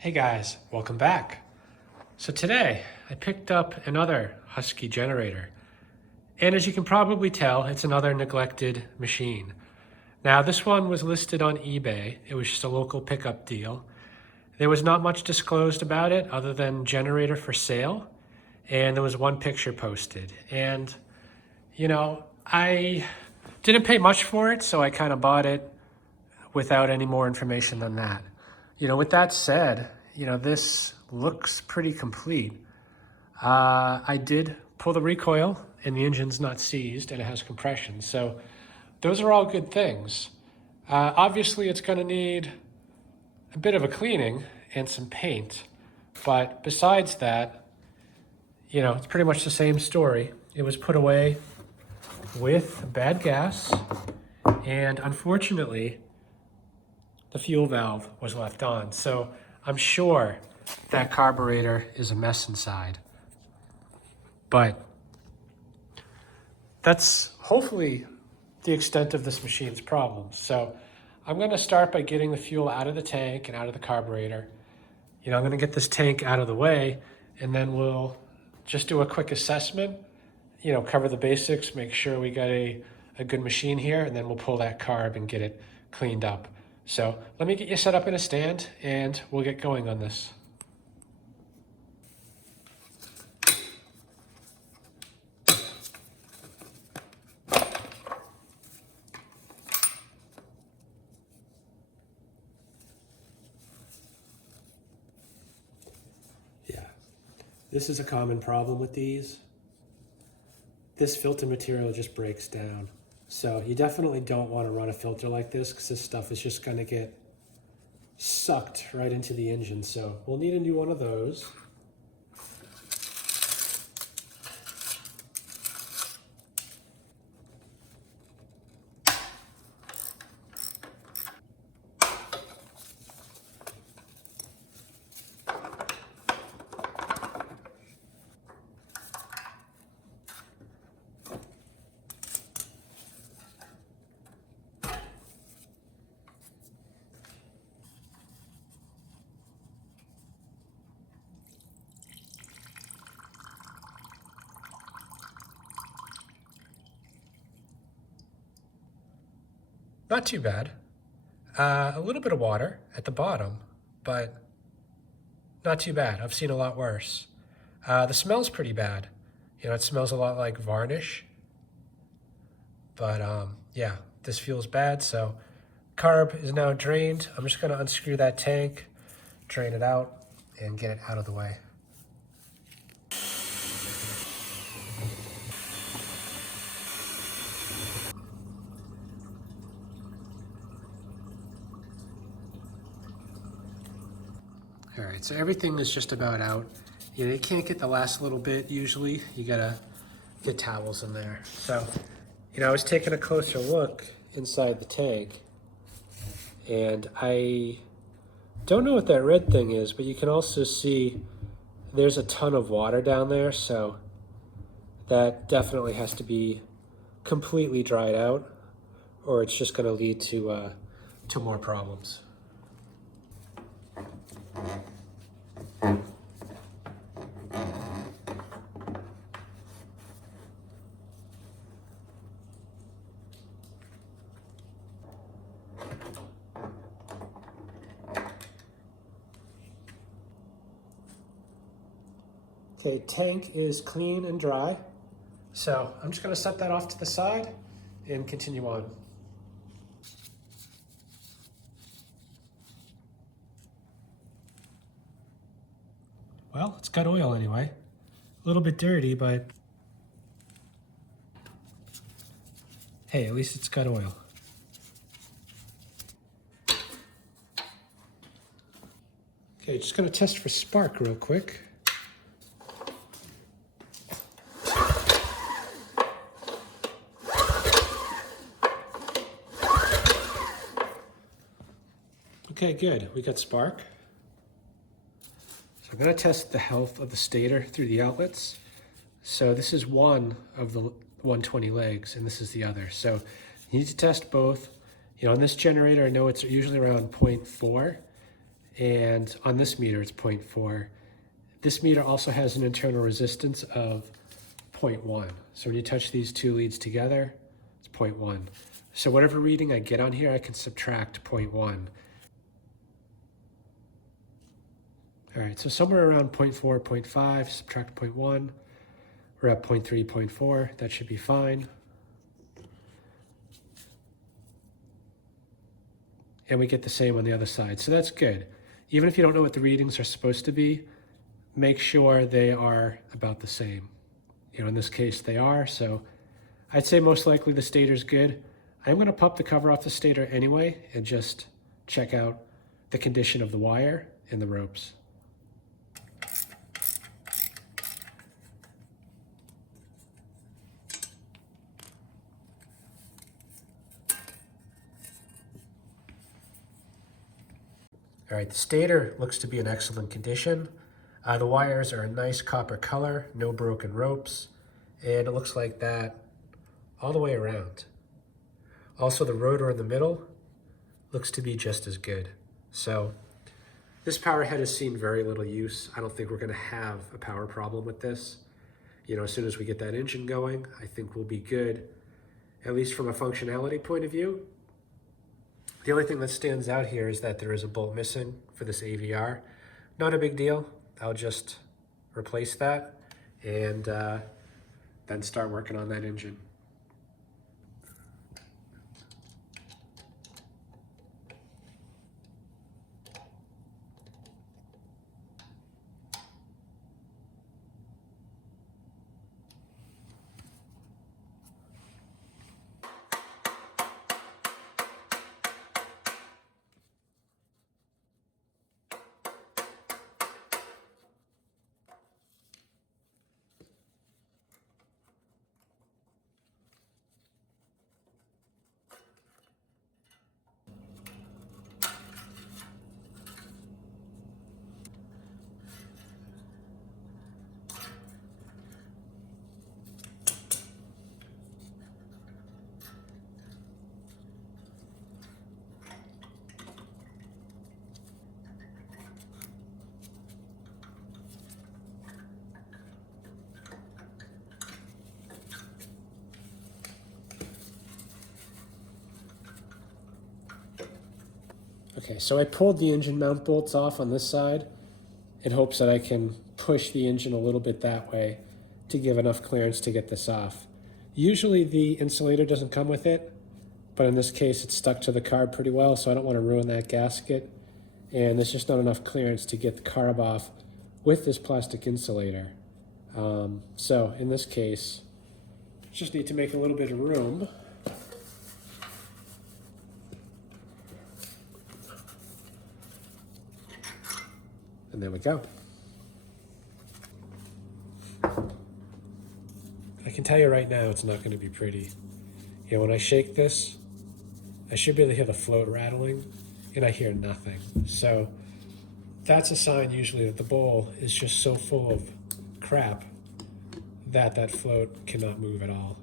Hey guys, welcome back. So today I picked up another Husky generator, and as you can probably tell, it's another neglected machine. Now this one was listed on eBay. It was just a local pickup deal. There was not much disclosed about it other than generator for sale, and there was one picture posted. And I didn't pay much for it, so I kind of bought it without any more information than that. With that said, this looks pretty complete. I did pull the recoil and the engine's not seized and it has compression. So those are all good things. Obviously it's gonna need a bit of a cleaning and some paint, but besides that, it's pretty much the same story. It was put away with bad gas, and unfortunately, the fuel valve was left on. So I'm sure that carburetor is a mess inside. But that's hopefully the extent of this machine's problems. So I'm gonna start by getting the fuel out of the tank and out of the carburetor. I'm gonna get this tank out of the way, and then we'll just do a quick assessment, cover the basics, make sure we got a good machine here, and then we'll pull that carb and get it cleaned up. So let me get you set up in a stand and we'll get going on this. Yeah, this is a common problem with these. This filter material just breaks down. So you definitely don't want to run a filter like this because this stuff is just going to get sucked right into the engine. So we'll need a new one of those. Not too bad. A little bit of water at the bottom, but not too bad. I've seen a lot worse. The smell's pretty bad. It smells a lot like varnish. But yeah, this feels bad. So carb is now drained. I'm just gonna unscrew that tank, drain it out, and get it out of the way. All right, so everything is just about out. You can't get the last little bit usually. You gotta get towels in there. So, I was taking a closer look inside the tank, and I don't know what that red thing is, but you can also see there's a ton of water down there, so that definitely has to be completely dried out, or it's just gonna lead to more problems. Okay, tank is clean and dry. So I'm just gonna set that off to the side and continue on. Well, it's got oil anyway. A little bit dirty, but hey, at least it's got oil. Okay, just gonna test for spark real quick. Okay, good, we got spark. So I'm gonna test the health of the stator through the outlets. So this is one of the 120 legs and this is the other. So you need to test both. On this generator, I know it's usually around 0.4. and on this meter it's 0.4. This meter also has an internal resistance of 0.1. So when you touch these two leads together, it's 0.1. So whatever reading I get on here, I can subtract 0.1. All right, so somewhere around 0.4, 0.5, subtract 0.1. We're at 0.3, 0.4. That should be fine. And we get the same on the other side, so that's good. Even if you don't know what the readings are supposed to be, make sure they are about the same. You know, in this case, they are, so I'd say most likely the stator's good. I'm gonna pop the cover off the stator anyway and just check out the condition of the wire and the ropes. All right, the stator looks to be in excellent condition. The wires are a nice copper color, no broken ropes, and it looks like that all the way around. Also, the rotor in the middle looks to be just as good. So this power head has seen very little use. I don't think we're gonna have a power problem with this. You know, as soon as we get that engine going, I think we'll be good, at least from a functionality point of view. The only thing that stands out here is that there is a bolt missing for this AVR. Not a big deal. I'll just replace that and then start working on that engine. Okay, so I pulled the engine mount bolts off on this side in hopes that I can push the engine a little bit that way to give enough clearance to get this off. Usually the insulator doesn't come with it, but in this case it's stuck to the carb pretty well, so I don't want to ruin that gasket. And there's just not enough clearance to get the carb off with this plastic insulator. So in this case, just need to make a little bit of room. And there we go. I can tell you right now, it's not going to be pretty. You know, when I shake this, I should be able to hear the float rattling, and I hear nothing. So that's a sign usually that the bowl is just so full of crap that that float cannot move at all.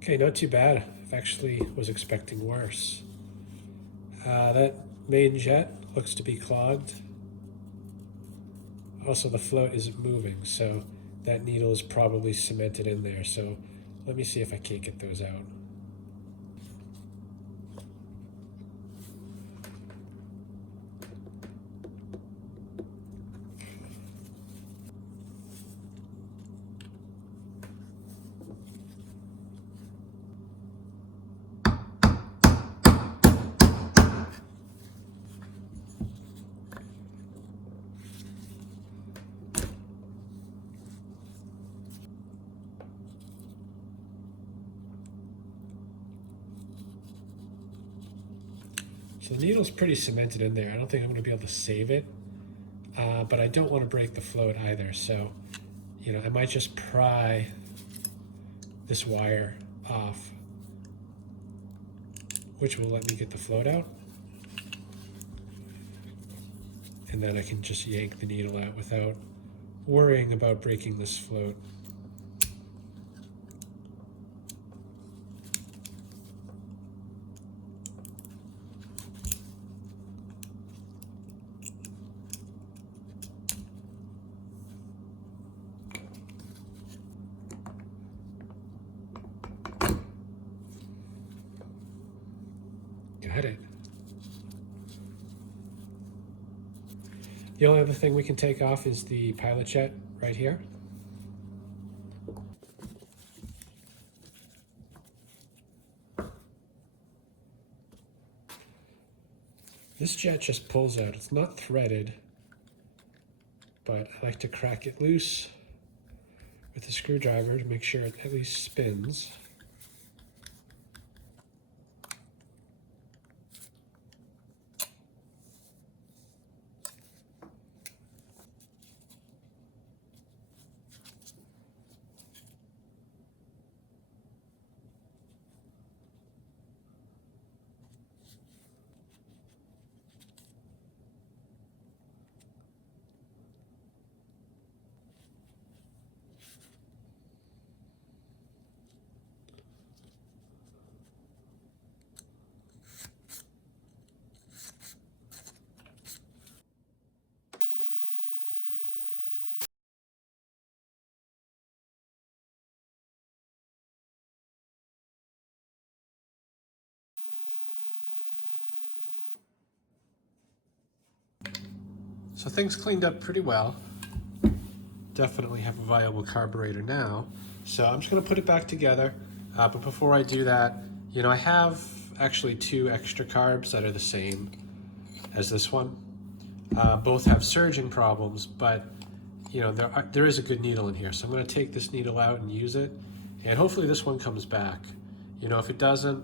Okay, not too bad. I actually was expecting worse. That main jet looks to be clogged. Also, the float isn't moving, so that needle is probably cemented in there. So let me see if I can't get those out. So the needle's pretty cemented in there. I don't think I'm going to be able to save it, but I don't want to break the float either. So, you know, I might just pry this wire off, which will let me get the float out. And then I can just yank the needle out without worrying about breaking this float. Got it. The only other thing we can take off is the pilot jet right here. This jet just pulls out. It's not threaded, but I like to crack it loose with a screwdriver to make sure it at least spins. So things cleaned up pretty well. Definitely have a viable carburetor now. So I'm just gonna put it back together. But before I do that, you know, I have actually 2 extra carbs that are the same as this one. Both have surging problems, but you know, there is a good needle in here. So I'm gonna take this needle out and use it. And hopefully this one comes back. You know, if it doesn't,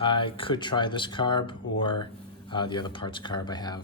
I could try this carb or the other parts carb I have.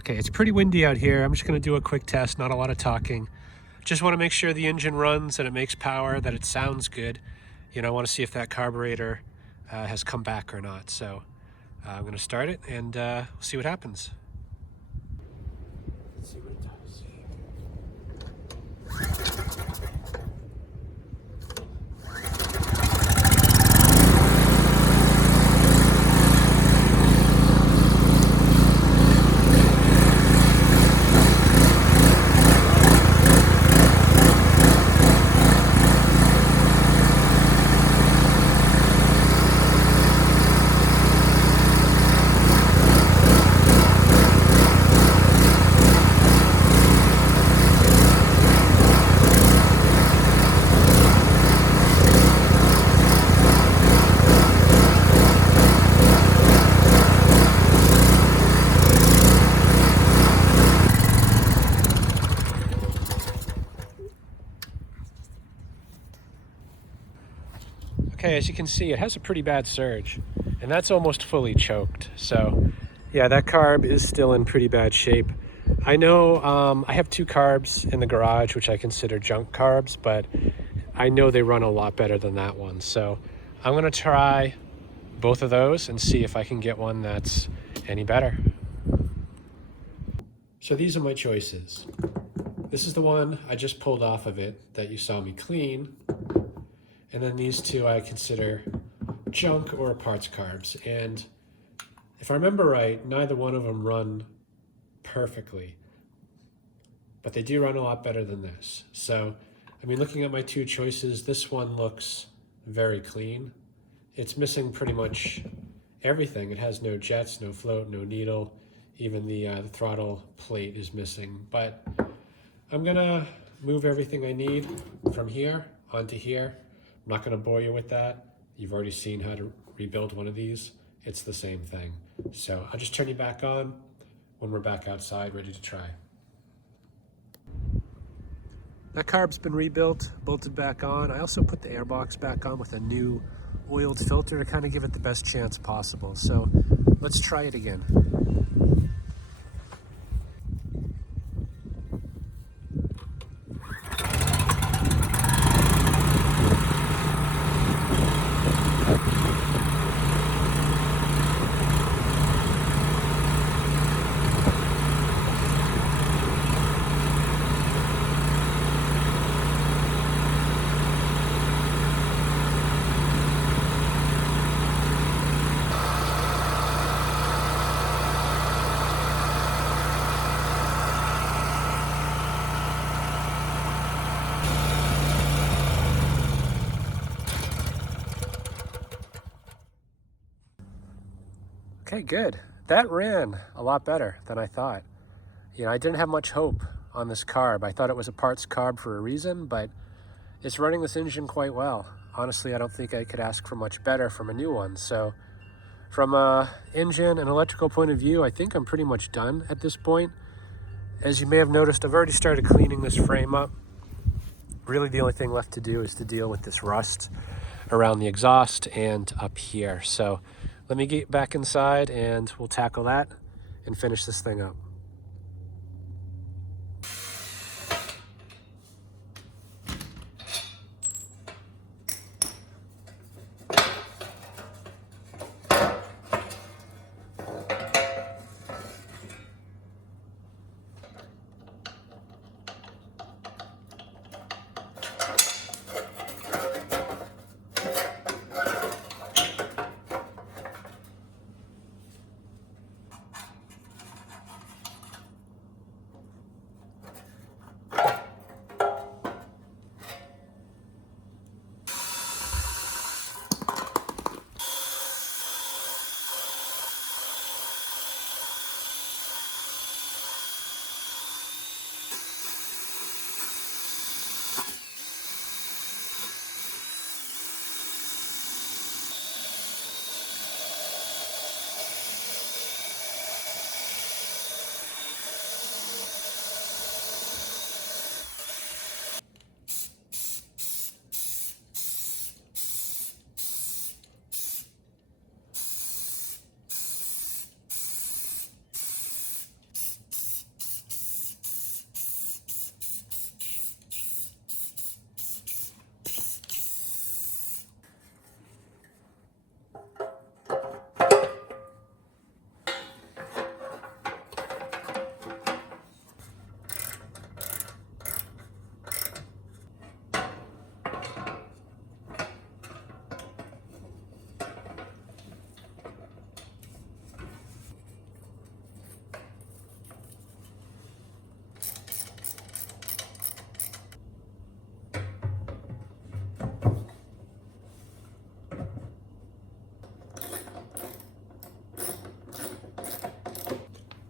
Okay, it's pretty windy out here. I'm just gonna do a quick test, not a lot of talking. Just wanna make sure the engine runs and it makes power, that it sounds good. You know, I wanna see if that carburetor has come back or not. So I'm gonna start it and we'll see what happens. Let's see what it does. Okay, as you can see, it has a pretty bad surge, and that's almost fully choked. So yeah, that carb is still in pretty bad shape. I know I have two carbs in the garage, which I consider junk carbs, but I know they run a lot better than that one. So I'm gonna try both of those and see if I can get one that's any better. So these are my choices. This is the one I just pulled off of it that you saw me clean. And then these two I consider junk or parts carbs. And if I remember right, neither one of them run perfectly, but they do run a lot better than this. So, I mean, looking at my two choices, this one looks very clean. It's missing pretty much everything. It has no jets, no float, no needle. Even the throttle plate is missing. But I'm gonna move everything I need from here onto here. I'm not gonna bore you with that. You've already seen how to rebuild one of these. It's the same thing. So I'll just turn you back on when we're back outside, ready to try. That carb's been rebuilt, bolted back on. I also put the airbox back on with a new oiled filter to kind of give it the best chance possible. So let's try it again. Okay, good. That ran a lot better than I thought. You know, I didn't have much hope on this carb. I thought it was a parts carb for a reason, but it's running this engine quite well. Honestly, I don't think I could ask for much better from a new one. So from a engine and electrical point of view, I think I'm pretty much done at this point. As you may have noticed, I've already started cleaning this frame up. Really the only thing left to do is to deal with this rust around the exhaust and up here. So let me get back inside and we'll tackle that and finish this thing up.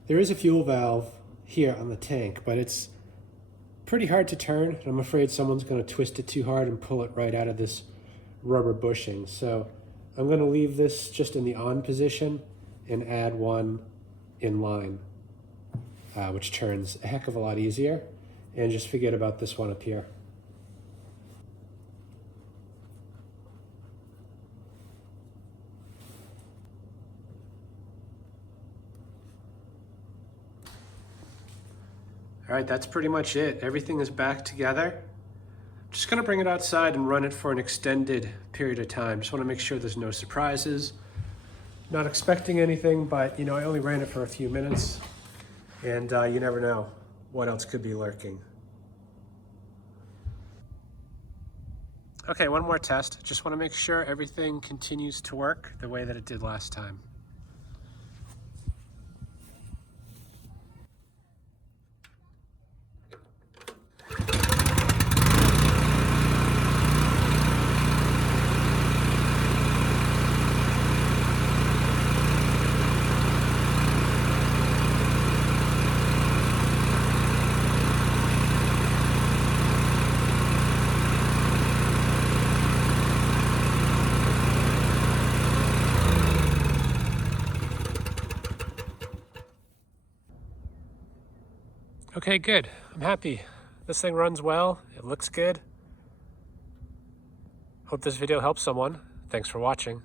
There is a fuel valve here on the tank, but it's pretty hard to turn, and I'm afraid someone's going to twist it too hard and pull it right out of this rubber bushing. So I'm going to leave this just in the on position and add one in line, which turns a heck of a lot easier, and just forget about this one up here. All right, that's pretty much it. Everything is back together. Just gonna bring it outside and run it for an extended period of time. Just wanna make sure there's no surprises. Not expecting anything, but I only ran it for a few minutes, and you never know what else could be lurking. Okay, one more test. Just wanna make sure everything continues to work the way that it did last time. Okay, good. I'm happy. This thing runs well. It looks good. Hope this video helps someone. Thanks for watching.